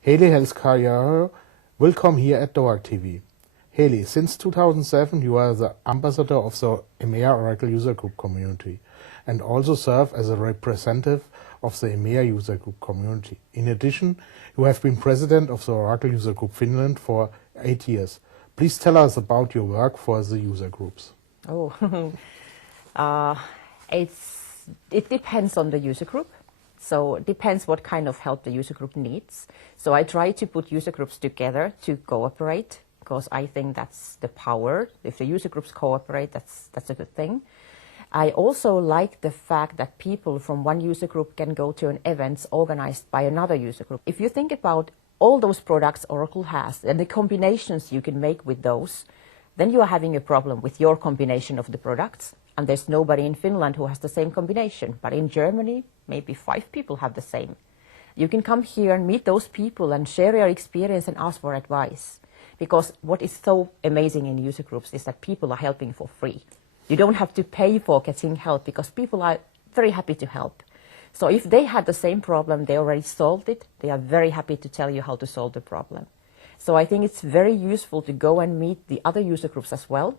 Heli Helskyaho will come here at DOAG TV. Heli, since 2007 you are the ambassador of the EMEA Oracle User Group Community and also serve as a representative of the EMEA User Group Community. In addition, you have been president of the Oracle User Group Finland for 8 years. Please tell us about your work for the user groups. It depends on the user group. So it depends what kind of help the user group needs. So I try to put user groups together to cooperate, because I think that's the power. If the user groups cooperate, that's a good thing. I also like the fact that people from one user group can go to an event organized by another user group. If you think about all those products Oracle has and the combinations you can make with those, then you are having a problem with your combination of the products. And there's nobody in Finland who has the same combination. But in Germany, maybe 5 people have the same. You can come here and meet those people and share your experience and ask for advice. Because what is so amazing in user groups is that people are helping for free. You don't have to pay for getting help because people are very happy to help. So if they had the same problem, they already solved it, they are very happy to tell you how to solve the problem. So I think it's very useful to go and meet the other user groups as well,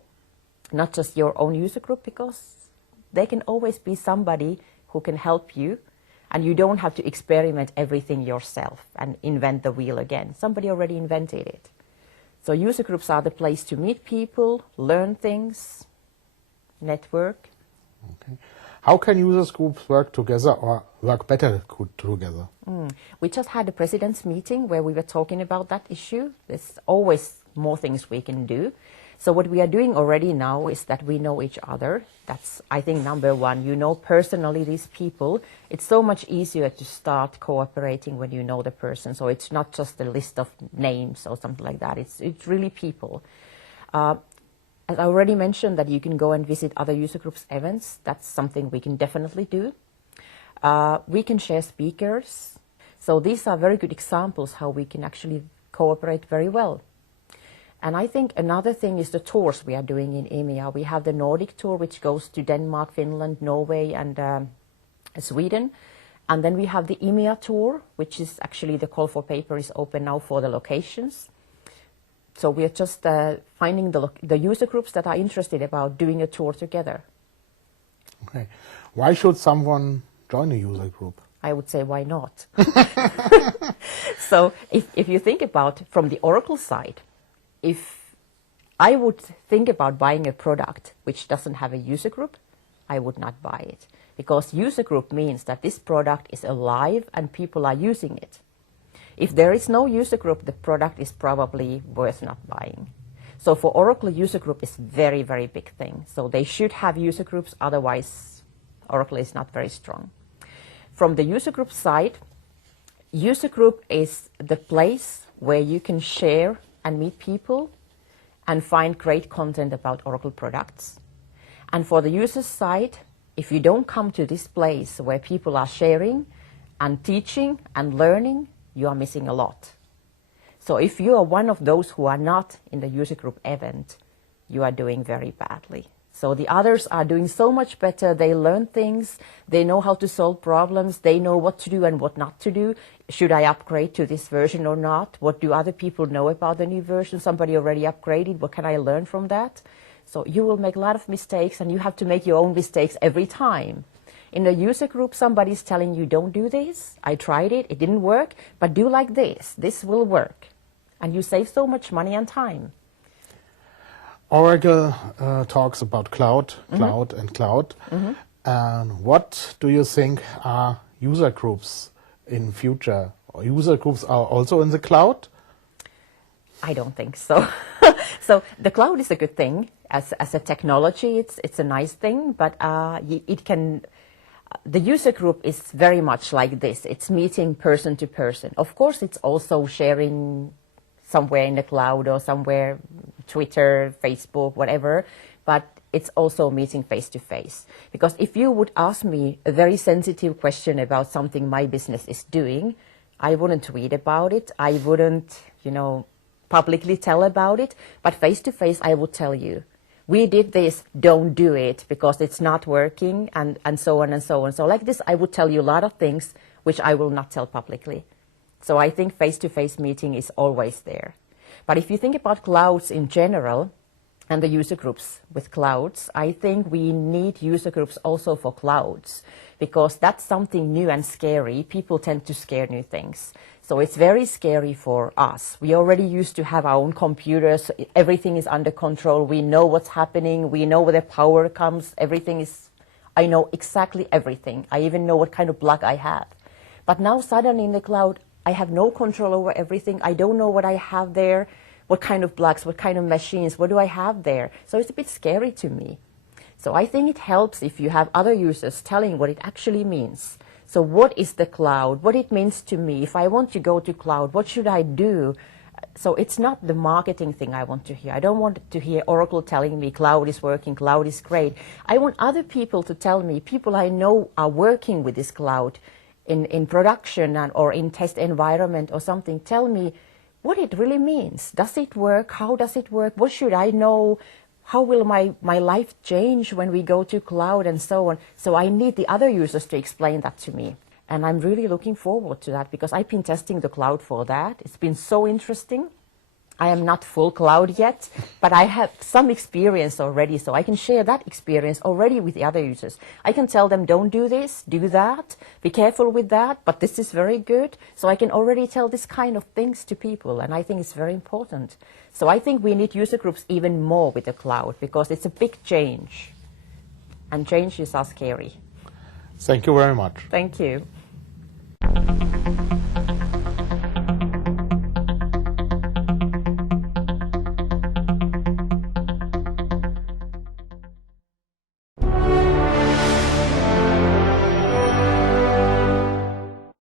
not just your own user group, because there can always be somebody who can help you and you don't have to experiment everything yourself and invent the wheel again. Somebody already invented it. So user groups are the place to meet people, learn things, network. Okay. How can user groups work together or work better together? We just had a president's meeting where we were talking about that issue. There's always more things we can do. So what we are doing already now is that we know each other. That's, I think, number one. You know personally these people. It's so much easier to start cooperating when you know the person. So it's not just a list of names or something like that. It's really people. As I already mentioned, that you can go and visit other user groups events. That's something we can definitely do. We can share speakers. So these are very good examples how we can actually cooperate very well. And I think another thing is the tours we are doing in EMEA. We have the Nordic tour, which goes to Denmark, Finland, Norway, and Sweden. And then we have the EMEA tour, which is actually the call for paper is open now for the locations. So we are just finding the user groups that are interested about doing a tour together. Okay. Why should someone join a user group? I would say, why not? So if you think about from the Oracle side, if I would think about buying a product which doesn't have a user group, I would not buy it. Because user group means that this product is alive and people are using it. If there is no user group, the product is probably worth not buying. So for Oracle, user group is very, very big thing. So they should have user groups, otherwise Oracle is not very strong. From the user group side, user group is the place where you can share and meet people and find great content about Oracle products. And for the user side, if you don't come to this place where people are sharing and teaching and learning, you are missing a lot. So if you are one of those who are not in the user group event, you are doing very badly. So the others are doing so much better. They learn things. They know how to solve problems. They know what to do and what not to do. Should I upgrade to this version or not? What do other people know about the new version? Somebody already upgraded. What can I learn from that? So you will make a lot of mistakes and you have to make your own mistakes every time. In a user group, somebody's telling you, don't do this. I tried it. It didn't work. But do like this. This will work. And you save so much money and time. Oracle talks about cloud, and cloud. And what do you think are user groups in future? User groups are also in the cloud? I don't think so. So the cloud is a good thing. As a technology, it's a nice thing, but it can... The user group is very much like this. It's meeting person to person. Of course, it's also sharing somewhere in the cloud or somewhere, Twitter, Facebook, whatever, but it's also meeting face to face. Because if you would ask me a very sensitive question about something my business is doing, I wouldn't tweet about it. I wouldn't, publicly tell about it, but face to face, I would tell you. We did this, don't do it because it's not working, and so on and so on. So like this, I would tell you a lot of things which I will not tell publicly. So I think face-to-face meeting is always there. But if you think about clouds in general and the user groups with clouds, I think we need user groups also for clouds, because that's something new and scary. People tend to scare new things. So it's very scary for us. We already used to have our own computers. Everything is under control. We know what's happening. We know where the power comes. I know exactly everything. I even know what kind of plug I have. But now suddenly in the cloud, I have no control over everything. I don't know what I have there, what kind of plugs, what kind of machines, what do I have there? So it's a bit scary to me. So I think it helps if you have other users telling what it actually means. So what is the cloud? What it means to me? If I want to go to cloud, what should I do? So it's not the marketing thing I want to hear. I don't want to hear Oracle telling me cloud is working, cloud is great. I want other people to tell me, people I know are working with this cloud in production or in test environment or something, tell me what it really means. Does it work? How does it work? What should I know? How will my life change when we go to cloud and so on? So I need the other users to explain that to me. And I'm really looking forward to that because I've been testing the cloud for that. It's been so interesting. I am not full cloud yet, but I have some experience already, so I can share that experience already with the other users. I can tell them, don't do this, do that, be careful with that, but this is very good. So I can already tell this kind of things to people, and I think it's very important. So I think we need user groups even more with the cloud because it's a big change, and changes are scary. Thank you very much. Thank you.